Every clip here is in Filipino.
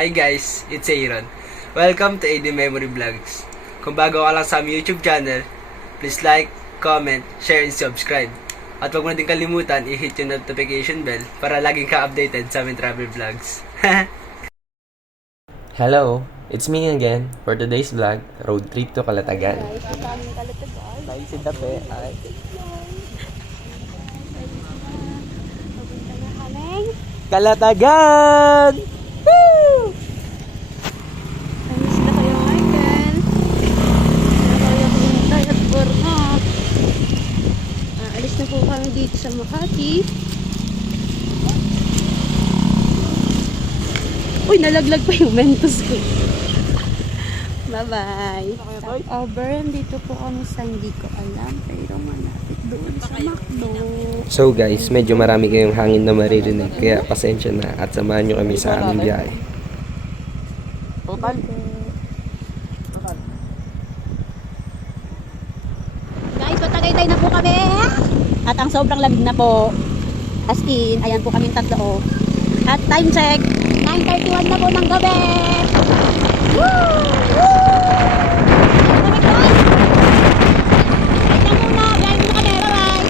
Hi guys, it's Aaron. Welcome to AD Memory Vlogs. Kung bago ka lang sa aming YouTube channel, please like, comment, share, and subscribe. At huwag mo din kalimutan i-hit yung notification bell para laging ka-updated sa aming travel vlogs. Hello, it's me again for today's vlog, road trip to Calatagan. Guys, punta kami ng Calatagan. Tayo si Dape ay Papunta na kaming Calatagan! Woo! Alis na kayo, Michael. Nakaya ko yung tayo at Bornok. Alis na po kami dito sa Makati. Uy, nalaglag pa yung Mentos ko. Bye-bye. Over, dito po kami sa hindi ko alam, pero malapit doon sa McDo. So guys, medyo marami kayong hangin na maririnig, kaya pasensya na at samahan nyo kami sa aming biyahe. Total? Guys, patagaytay na po kami. At ang sobrang lamig na po. As in, ayan po kaming tatlo. At time check, 9:31 na po ng gabi. Woo! Woo! Kami guys. Wait lang muna, biyahe muna kami. Bye-bye.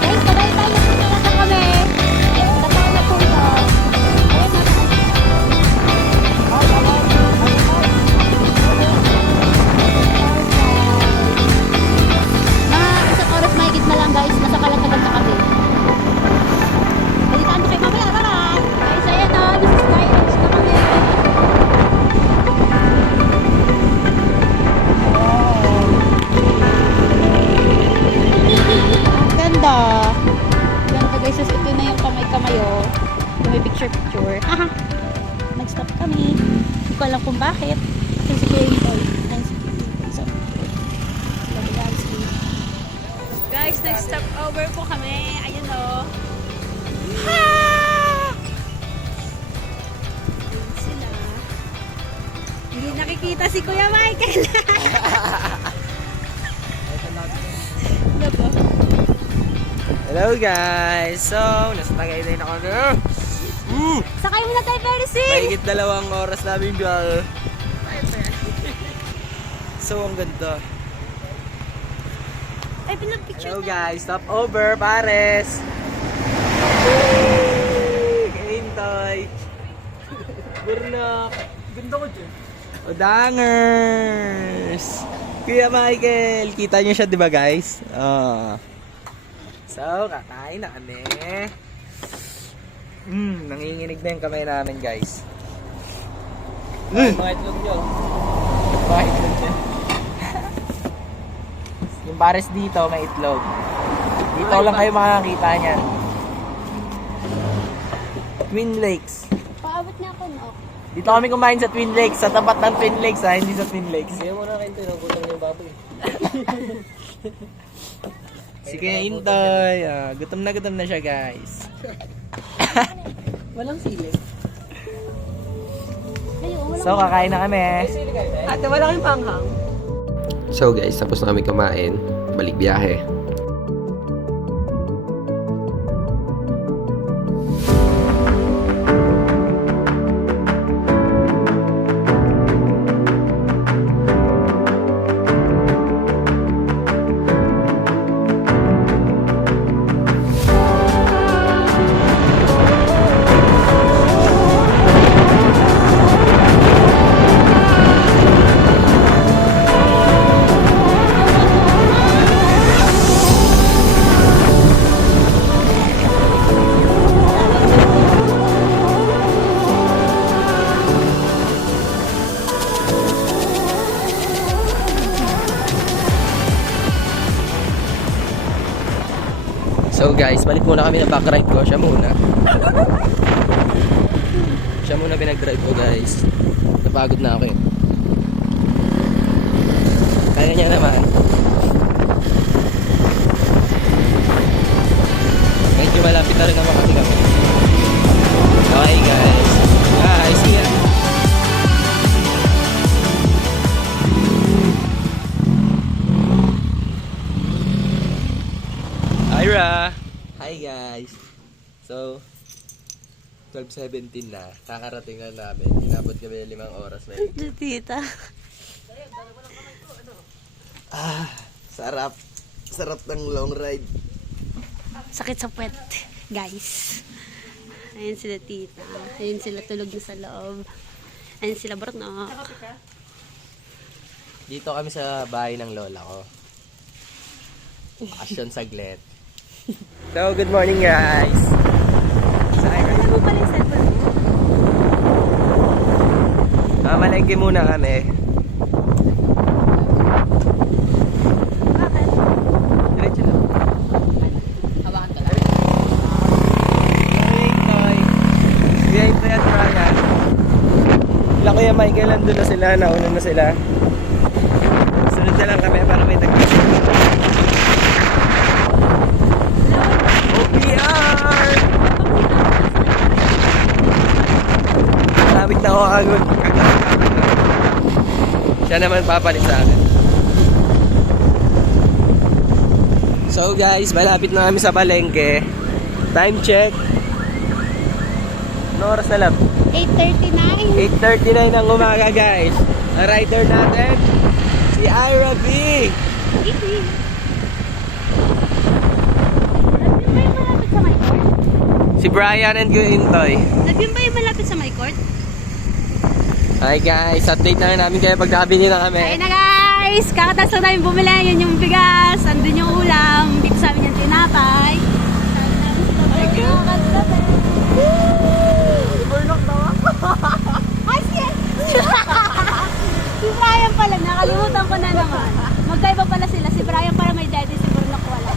Guys, patagaytay na po talaga kami. Tatawag na po ito. Ayan na. Mga isang oras mahigit na lang guys, nasa Calatagan na kami. Balitaan ko kayo mamaya, bye-bye! Guys, ayan o, this is Skyridge na kami. Ang ganda. Ganda guys, ito na yung kamay-kamay o. Yung may picture-picture. Haha! Nag-stop kami. Hindi ko alam kung bakit. Kasi kaya yung so, guys, nag-stop over po kami. Ayun o. Ha! Ayun sila. Hindi nakikita si Kuya Michael. Ano po? Hello guys! So, nasa Tagaytay na kami. Sakay mo na tayo, Percy! Mahigit 2 oras namin biyahe. So, ang ganda. Ay, pinag-picture Hello na. guys, stop over, pares! Hey! Kaintoy! Burnak! Ganda ko dyan. O, dangers! Kuya Michael! Kita niyo siya, di ba guys? So, kakain na kami. Nanginginig na yung kamay namin guys. Mga itlog nyo. Mga itlog nyo. Yung pares dito, may itlog. Dito lang kayo makakita niyan. Twin Lakes. Paabot na ako, no? Dito kami kumain sa Twin Lakes. Sa tapat ng Twin Lakes ha, hindi sa Twin Lakes. Kaya mo na kayo ito, nagulang yung baboy. Sige, Intoy. Gutom na siya guys. Walang sili. Ayun, wala. So, kakain na kami. Ate, wala kang panghang. So guys, tapos na kami kumain. Balik biyahe. So guys, balik muna kami ng back ride ko. Siya muna pinag-drive ko guys. Napagod na ako eh. Kaya niya naman. Medyo malapit na rin naman kasi kami. Okay guys. Guys, see ya. Ira! Hi guys! So, 12:17 na. Kakarating na namin. Inabot kami ng 5 oras na yun. Tita. Sarap. Sarap ng long ride. Sakit sa puwet, guys. Ayan sila tita. Ayan sila tulog na sa loob. Ayan sila Bornok. Dito kami sa bahay ng lola ko. Asyon saglit. So, good morning guys! Sa Alam mo pala yung cellphone mo? Mamalengke muna kami. Bakit? Diretso lang. Hawakan ka lang. Behind ko yan, Ryan. Wala Kuya Michael, nandun na sila. Nauna na sila. Sunod na lang kami para may tagpas. OPR! Malapit na ako agad. Siya naman papalit sa akin. So guys, malapit na kami sa palengke. Time check. Ano oras na lang? 8:39. 8:39 ng umaga guys. Ang rider natin, si Ira B. Nag-film ba yung malapit sa my court? Si Brian and Guintoy. Nag-film ba yung malapit sa my court? Hi guys, update na namin kayo pag nakabili na kami. Ayun na guys! Kakatas lang namin bumili. Yan yung bigas. Andun yung ulam. Dito sa amin yung tinapay. My God! Burnok daw ako. Ay, yes! Si Brian pala. Nakalimutan ko na naman. Magkaiba pala sila. Si Brian para may daddy. Si Burnok wala.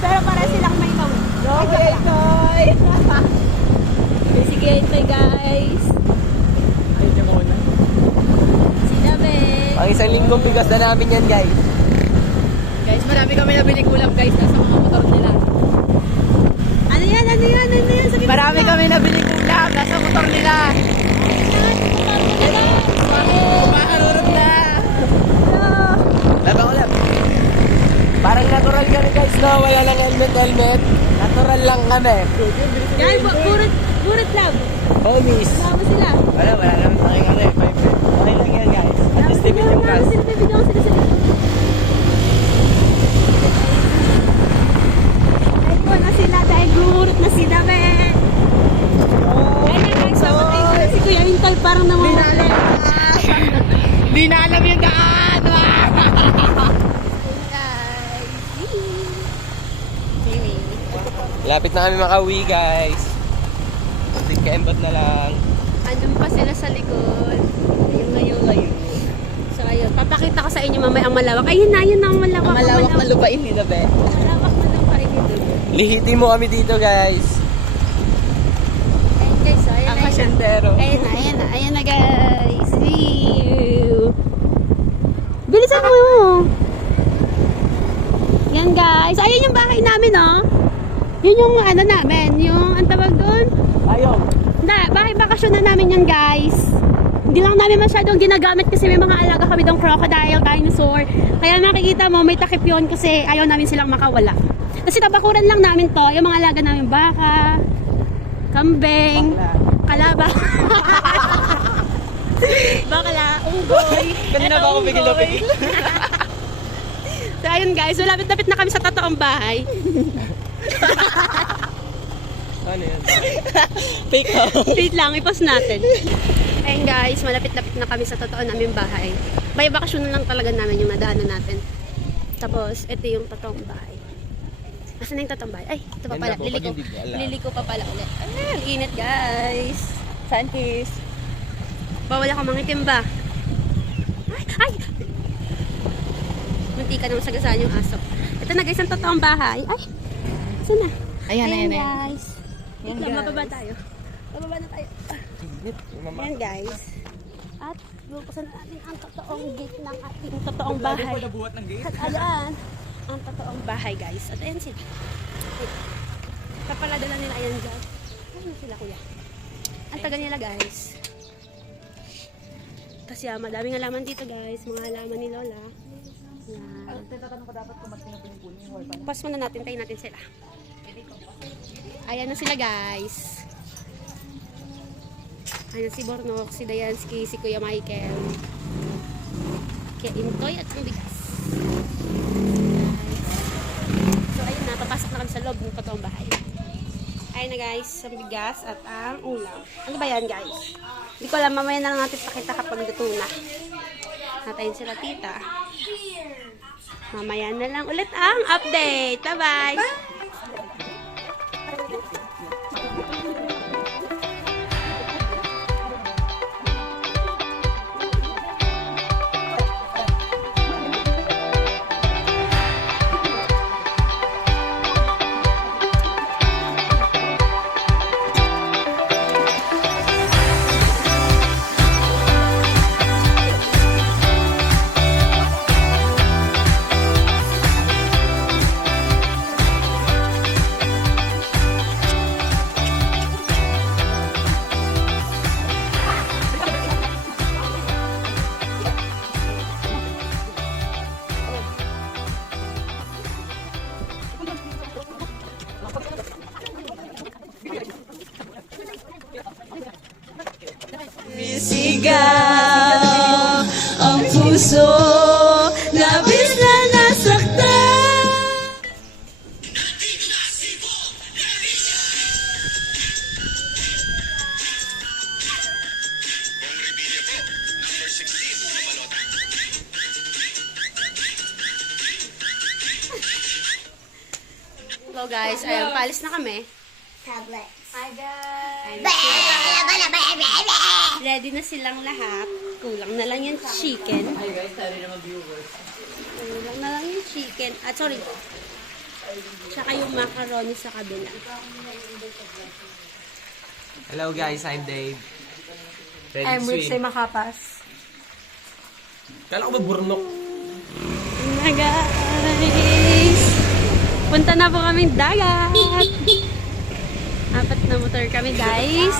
Pero para silang may kawin. Okay, Toy! Sige, ito guys. Ayun niyo muna. Sila, be. Ang isang linggong bigas na namin yan guys. Guys, marami kami nabili ulam guys. Nasa mga motor nila. Ano yan? Ano yan? Ano yan? Sabi Marami kami nabili ulam, nasa motor nila. Makarurot na. Laba ko lang. Parang natural kami guys, no? Wala lang helmet. Natural lang kami. Yan, burit lang. Homies. Sama sila. Wala naman tayo kami. Okay lang yan guys. Adjustable yung gas. Sila, bibigyan ko sila sila. Ayun na sila dahil burit na sila, be. Ayun na guys, namatay sila si Kuya Intal parang namamatay. Di na alam yung daan. Lapit na kami makauwi guys. Kunting kaembot na lang. Andun pa sila sa likod. Ayun. So ayun, papakita ko sa inyo mamaya ang malawak. Ayun na ang malawak. Ang malawak na lupain nila, be. Malawak na lupain nito. Lihitin mo kami dito guys. Ayun guys, so, Ang kasyentero. Ayan na guys. Ew. Bilisan mo. Yan guys. Ayun yung bahay namin, oh. Yun yung ano namin, yung ang tawag doon. Ayaw. Bahay bakasyon na namin yan guys. Hindi lang namin masyadong ginagamit kasi may mga alaga kami doon, crocodile, dinosaur. Kaya makikita mo may takip yun kasi ayaw namin silang makawala. Kasi tabakuran lang namin to, yung mga alaga namin baka, kambing, kalaba. Bakla, unggoy. Kanina Eto, ba ako unggoy. bigil-bigil? So ayun guys, malapit-lapit na kami sa totoong bahay. Ano yan? Fake out. Wait lang, i-pause natin. Ayun guys, malapit-lapit na kami sa totoo namin bahay. May bakasyon na lang talaga namin yung nadaanan natin. Tapos, ito yung totoong bahay. Asan na yung totoong bahay? Ay, ito pa Ganda pala. po, pag hindi ko alam. Liliko pa pala ulit. Ay, ang init guys. Santis. Bawal ako mangitim ba? Ay! Munti ka naman sagasaan yung aso. Ito na guys, ang totoong bahay. Ay! Asan na? Ayan. guys. Ayan, Wait lang, guys. mababa tayo. Mababa na tayo. Ayan guys. At bubuksan natin ang totoong gate ng ating totoong bahay. At ayan, ang totoong bahay guys. At ayan sila. Kapaladala nila ayan dyan. Ano sila kuya? Ang taga nila guys. Kasi madaming halaman dito guys. Mga halaman ni Lola. Yan. Pas muna natin, tayo natin sila. Ayan na sila guys. Ayan si Bornok, si Dayansky, si Kuya Michael. Kaya Intoy at ang bigas. So ayun na, papasok na kami sa loob ng totoong bahay. Ayun na guys, ang bigas at ang ulam. Ano ba yan guys? Hindi ko alam, mamaya na lang natin pakita kapag luto na. Natayin sila tita. Mamaya na lang ulit ang update. Bye-bye! Sigaw ang puso, labis na nasaktan. Hello guys, ayun, paalis na kami. Ready na silang lahat. Kulang na lang yung chicken. Hi guys, sorry naman viewers. Kulang na lang yung chicken. At sorry. Tsaka yung macaroni sa kabila. Hello guys, I'm Dave. I'm with Say Makapas. Kala ko ba burnok? Na guys! Punta na po kaming dagat! 4 na motor kami guys.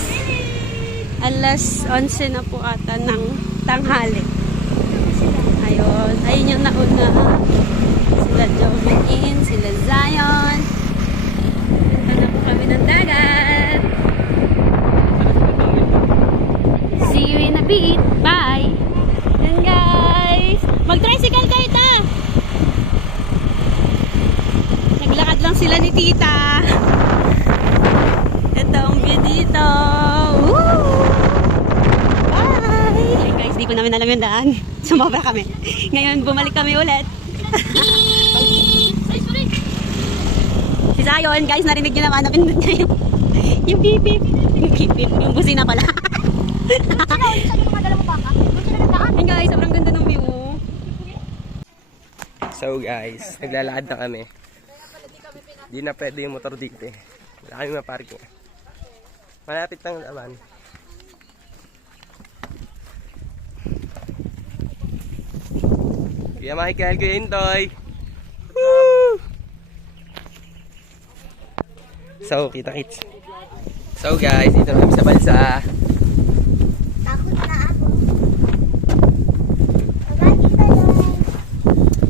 Alas 11 na po ata ng tanghali. Ayun. Ayun yung nauna. Sila Jovelyn, sila Zion. Punta na po kami ng dagat. See you in a bit. Bye! Yan guys! Mag-tricycle kayo ta! Naglakad lang sila ni tita. Ito ang view dito. Woo! Bye! Ay guys, di ko namin alam yung daan. Sumobra kami. Ngayon, bumalik kami ulit. Si Zion, guys, narinig nyo naman. Napindot niya yung beep beep. Yung beep beep. Yung busina pala. Ayun guys, sobrang ganda ng view. So guys, naglalakad na kami. Di na pwede yung motor dito eh. Wala kami maparking. Malapit lang naman. Kuya Michael, Kuya Intoy. Woo! So, kita-kits. So guys, dito na kami sa balsa. Takot na ako.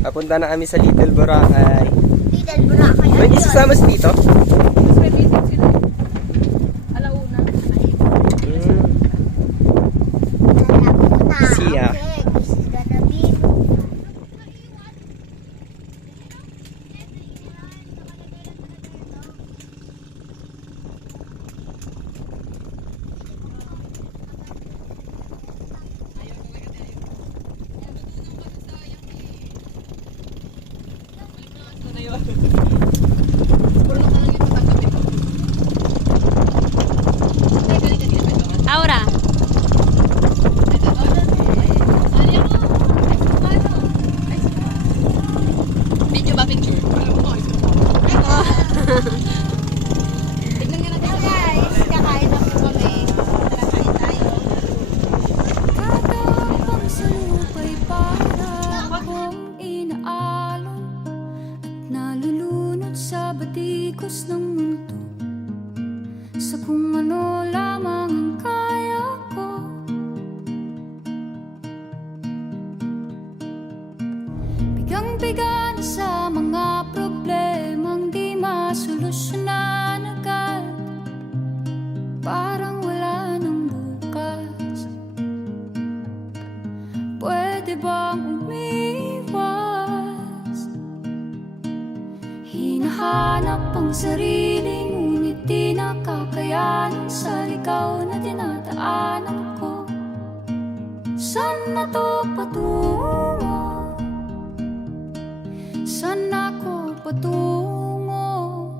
Papunta na kami sa Little Boracay. Little Boracay. Pwede sasama si Tito? Siya. mundo, sa kung ano lamang ang kaya ko. Bigang-biga na sa mga problemang di masolusyonan agad, parang wala nang bukas. Pwede bang umiwas? Hinahanap ang sarili, ngunit di nakakayanan sa ligaw na dinadaanan ko. Saan na to patungo? Saan ako patungo?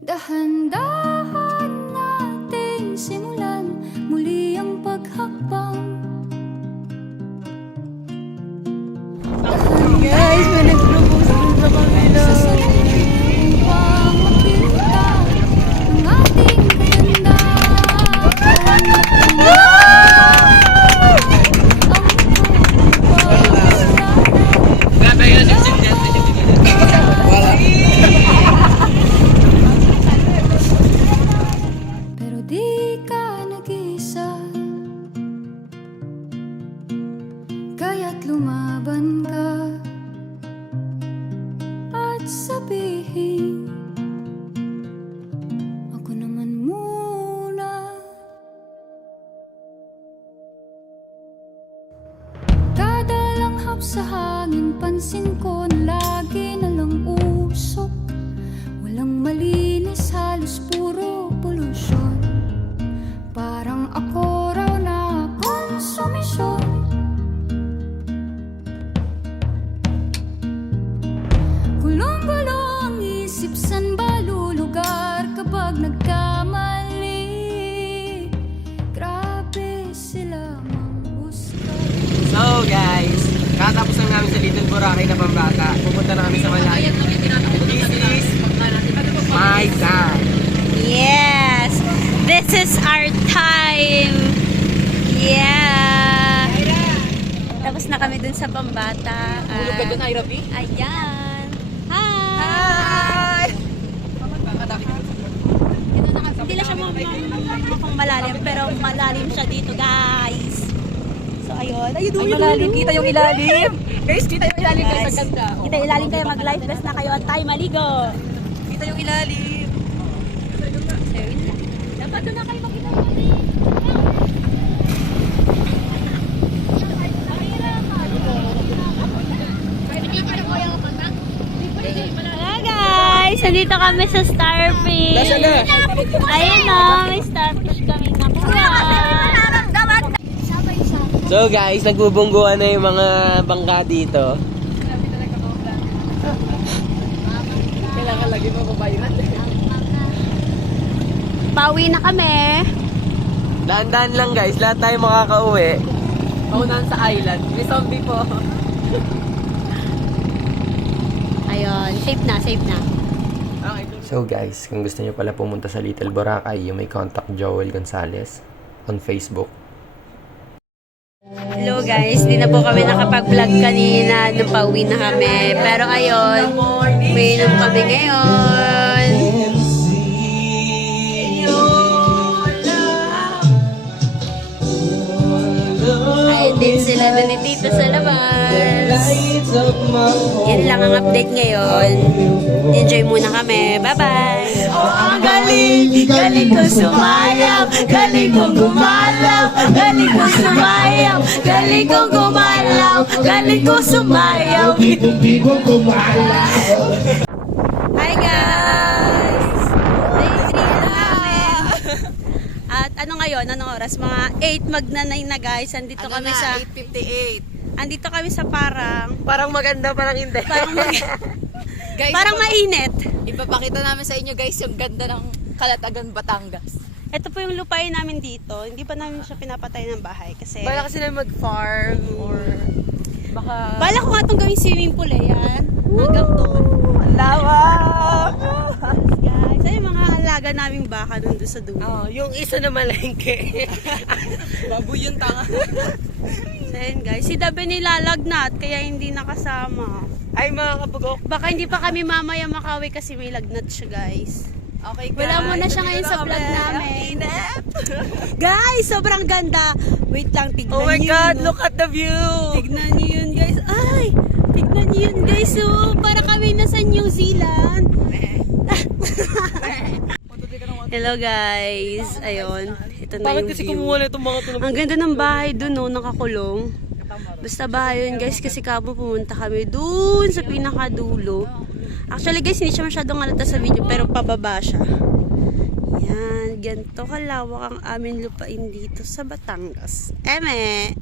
Dahan-dahan nating simulan muli ang paghakbang. Guys, may nag-propose dun sa kabila. Sa sarili upang makita ang ating pero di ka nag-isa, kaya't lumaban ka at sabihin, ako naman muna. Kada langhap sa hangin, pansin ko na lagi na lang usok. Walang malinis, halos puro polusyon. Parang ako raw na konsumisyon. Gulong-gulo ang isip, san ba lulugar kapag nagkamali? Grabe sila manghusga. So guys, katapos lang namin sa Little Boracay na Pambata. Pupunta na kami sa Malayan. This is my time. Yes! This is our time! Yeah! Tapos na kami dun sa Pambata. Hulog ka doon, Ira B? Ayan! Hi! Hindi lang siya mukhang malalim, pero malalim siya dito, guys. So, ayun. Ayun, Ay, malalim. Kita yung ilalim. Guys, kita yung ilalim kayo Guys, sa ganda. kita yung ilalim kayo, mag-life vest na kayo at tayo maligo. Kita yung ilalim. Dapat doon na kayo makita Hello guys! Nandito kami sa Starfish. Nasaan na? Ayun o, may Starfish kami nakuha. So guys, nagbubungguan na yung mga bangka dito. Kailangan lagi mo babayaran. Pauwi na kami. Daan-daan lang guys, lahat tayo makakauwi. Paunahan sa island. May zombie po. Ayun, safe na, safe na. Okay. So guys, kung gusto nyo pala pumunta sa Little Boracay, you may contact Joel Gonzalez on Facebook. Hello guys, di na po kami nakapag-vlog kanina nung pauwi na kami. Pero ayun, may inom kami ngayon. Ayun din sila na ni Tito sa labas. Yan lang ang update ngayon. Enjoy muna kami. Bye-bye! Ang galing, galing ko sumayaw, galing kong gumalaw, galing ko sumayaw, galing kong gumalaw, galing ko sumayaw. Hi guys! Day 3 na namin. At ano ngayon? Anong oras? Mga 8 magna-9 na guys. Andito Ano kami na, sa 8:58. andito kami sa Parang maganda, parang hindi. Guys, parang mainit. ipapakita namin sa inyo guys yung ganda ng Calatagan, Batangas. Ito po yung lupain namin dito. Hindi pa namin siya pinapatay ng bahay kasi Bala kasi na mag-farm or baka... bala ko nga itong gawing swimming pool eh. Yan. Hanggang doon. Lawak! Guys, ay mga alaga naming baka doon sa dulo. Oh, yung isa na malengke. Baboy yung tanga. So yun guys, si Dabe nilalagnat kaya hindi nakasama. Ay, mga kabugok. Baka hindi pa kami mamaya makawi kasi may lagnat siya, guys. Okay, Wala muna siya ngayon sa vlog namin. Guys, sobrang ganda. Wait lang, tignan Oh my niyo God, yun, look at the view! Tignan niyo yun, guys. Ay, tignan niyo yun, guys. Oh, para kami nasa New Zealand. Hello, guys. Ayun. Ito na Bakit yung kasi view. kumuha na itong mga tulog? Ang ganda ng bahay dun, no, nakakulong. Basta bahay yun, guys, kasi kapo pumunta kami dun sa pinakadulo. Actually, guys, hindi siya masyadong halata sa video, pero pababa siya. Yan, ganito kalawak ang aming lupain dito sa Batangas. Eme!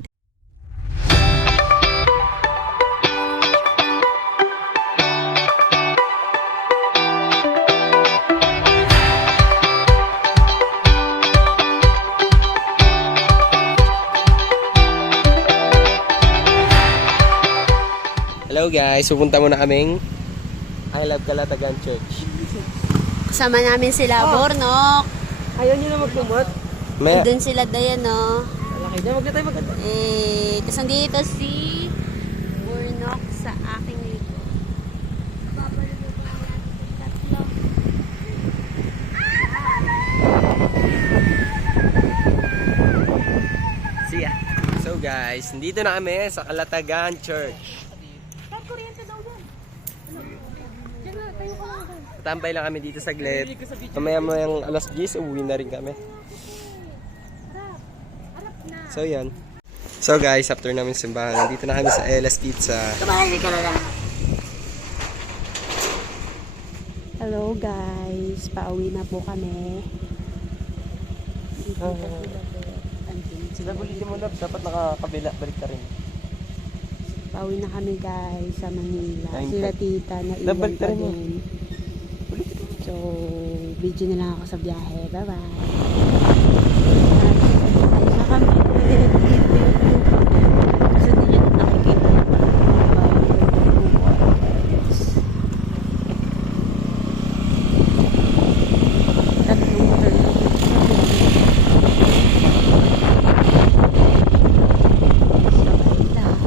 Hello guys, pupunta muna kaming I Love Calatagan Church. Kasama namin sila, Bornok. Ayaw nyo na magkumot? Maya. Andun sila, Dayan, no. Malaki na, wag na tayo magkanta. Tapos nandito si Bornok sa aking likod. See ya. So guys, nandito na kami sa Calatagan Church. Tambay lang kami dito saglit. Mamaya mo yung alas 10, uwi na rin kami. So yan. So guys, after namin simbahan, nandito na kami sa LS Pizza. Hello guys, pauwi na po kami. Sila bulitin mo na, dapat nakakabila, balik ka rin. Pauwi na kami guys sa Manila. Time Sila check. tita na Dapat iwan ka pa rin, din. So, video na lang ako sa biyahe. Bye-bye. Ayun na kami. Kasi hindi nyo nakikita na tatlong motor na. Sabay lang.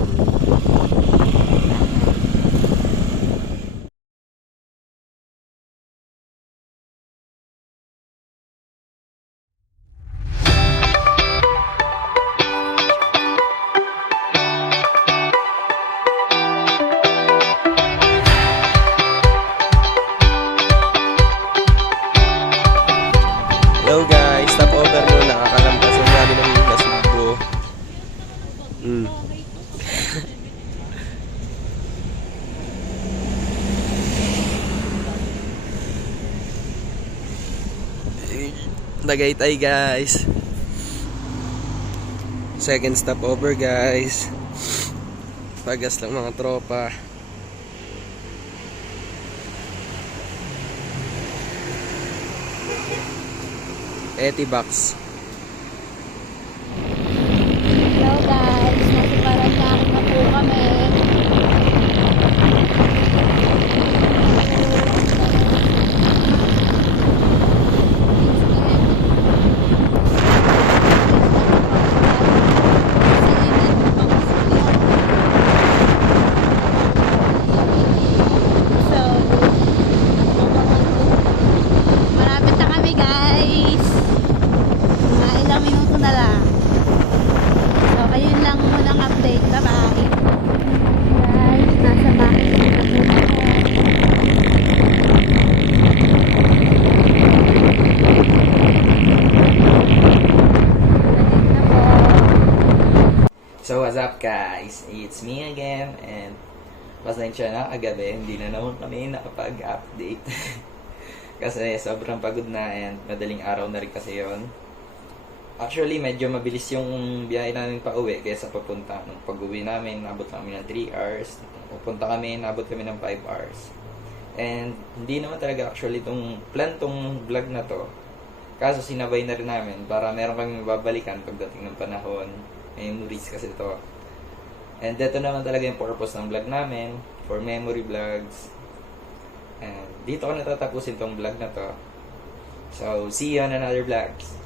Hello guys, stop over muna. Kakalampasan namin ng Nasugbo. Tagaytay guys. Second stop over guys. Pagas lang mga tropa. Etibox. Hello guys, nasiparasyak na po kami. So, malapit na kami guys. Mga ilang minuto na lang. So, ayun lang munang update. Bye-bye. Guys, nasa bahay na po ako. Galit na po. So what's up guys? It's me again and pasensya na kagabi, hindi na naman kami nakapag-update. Kasi sobrang pagod na and madaling araw na rin kasi yon. Actually, medyo mabilis yung biyahe namin pa uwi kaysa papunta. Nung pag-uwi namin, nabot kami ng 3 hours. Pupunta kami, nabot kami ng 5 hours. And hindi naman talaga actually itong plan tong vlog na to. Kaso sinabay na rin namin para meron kami mababalikan pagdating ng panahon. Memories kasi ito. And ito naman talaga yung purpose ng vlog namin, for memory vlogs. And dito ko natatapusin tong vlog na to. So, see you on another vlogs.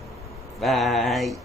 Bye!